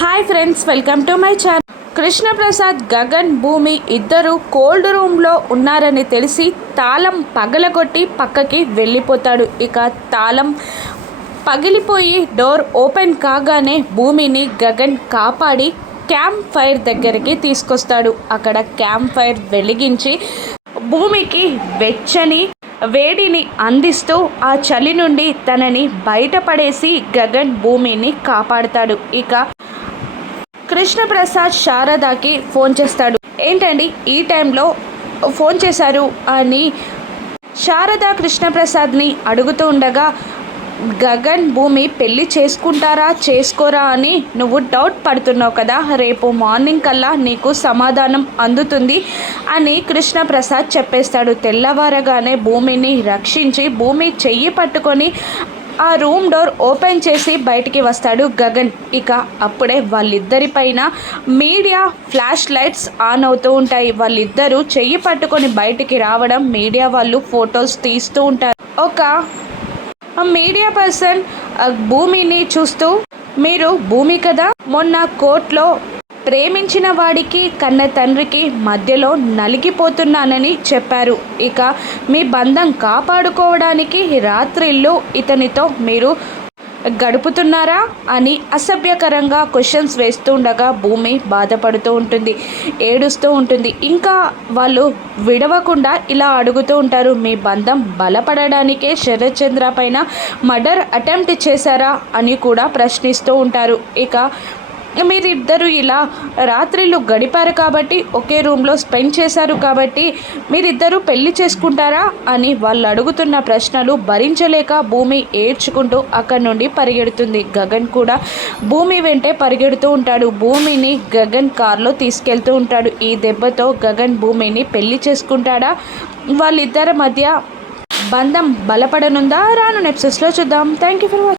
Hi friends welcome to my channel Krishnaprasad Gagan Bhumi ఇద్దరు cold రూమ్లో ఉన్నారని తెలిసి తాళం పగలగొట్టి పక్కకి వెళ్ళిపోతాడు. ఇక తాళం పగిలిపోయి డోర్ ఓపెన్ కాగానే భూమిని గగన్ కాపాడి క్యాంప్ ఫైర్ దగ్గరికి తీసుకొస్తాడు. అక్కడ క్యాంప్ ఫైర్ వెలిగించి భూమికి వెచ్చని వేడిని అందిస్తూ ఆ చలి నుండి తనని బయటపడేసి గగన్ భూమిని కాపాడుతాడు. ఇక కృష్ణప్రసాద్ శారదాకి ఫోన్ చేస్తాడు. ఏంటండి ఈ టైంలో ఫోన్ చేశారు అని శారద కృష్ణప్రసాద్ని అడుగుతూ ఉండగా గగన్ భూమి పెళ్ళి చేసుకుంటారా చేసుకోరా అని నువ్వు డౌట్ పడుతున్నావు కదా రేపు మార్నింగ్ కల్లా నీకు సమాధానం అందుతుంది అని కృష్ణప్రసాద్ చెప్పేస్తాడు. తెల్లవారగానే భూమిని రక్షించి భూమి చెయ్యి పట్టుకొని ఆ రూమ్ డోర్ ఓపెన్ చేసి బయటికి వస్తాడు గగన్. ఇక అప్పుడే వాళ్ళిద్దరి పైన మీడియా ఫ్లాష్ లైట్స్ ఆన్ అవుతూ ఉంటాయి. వాళ్ళిద్దరూ చెయ్యి పట్టుకొని బయటికి రావడం మీడియా వాళ్ళు ఫొటోస్ తీస్తూ ఉంటారు. ఒక మీడియా పర్సన్ భూమిని చూస్తూ మీరు భూమి కదా? మొన్న కోర్టులో ప్రేమించిన వాడికి కన్న తండ్రికి మధ్యలో నలిగిపోతున్నానని చెప్పారు. ఇక మీ బంధం కాపాడుకోవడానికి రాత్రిళ్ళు ఇతనితో మీరు గడుపుతున్నారా అని అసభ్యకరంగా క్వశ్చన్స్ వేస్తూ ఉండగా భూమి బాధపడుతూ ఉంటుంది ఏడుస్తూ ఉంటుంది. ఇంకా వాళ్ళు విడవకుండా ఇలా అడుగుతూ ఉంటారు మీ బంధం బలపడడానికే శరత్చంద్ర పైన మర్డర్ అటెంప్ట్ చేశారా? అని కూడా ప్రశ్నిస్తూ ఉంటారు. ఇక మీరిద్దరు ఇలా రాత్రిళ్ళు గడిపారు కాబట్టి ఒకే రూమ్లో స్పెండ్ చేశారు కాబట్టి మీరిద్దరూ పెళ్ళి చేసుకుంటారా అని వాళ్ళు అడుగుతున్న ప్రశ్నలు భరించలేక భూమి ఏడ్చుకుంటూ అక్కడి నుండి పరిగెడుతుంది. గగన్ కూడా భూమి వెంటే పరిగెడుతూ ఉంటాడు. భూమిని గగన్ కార్లో తీసుకెళ్తూ ఉంటాడు. ఈ దెబ్బతో గగన్ భూమిని పెళ్ళి చేసుకుంటాడా? వాళ్ళిద్దరి మధ్య బంధం బలపడనుందా? రాను నెప్సెస్లో చూద్దాం. Thank you for watching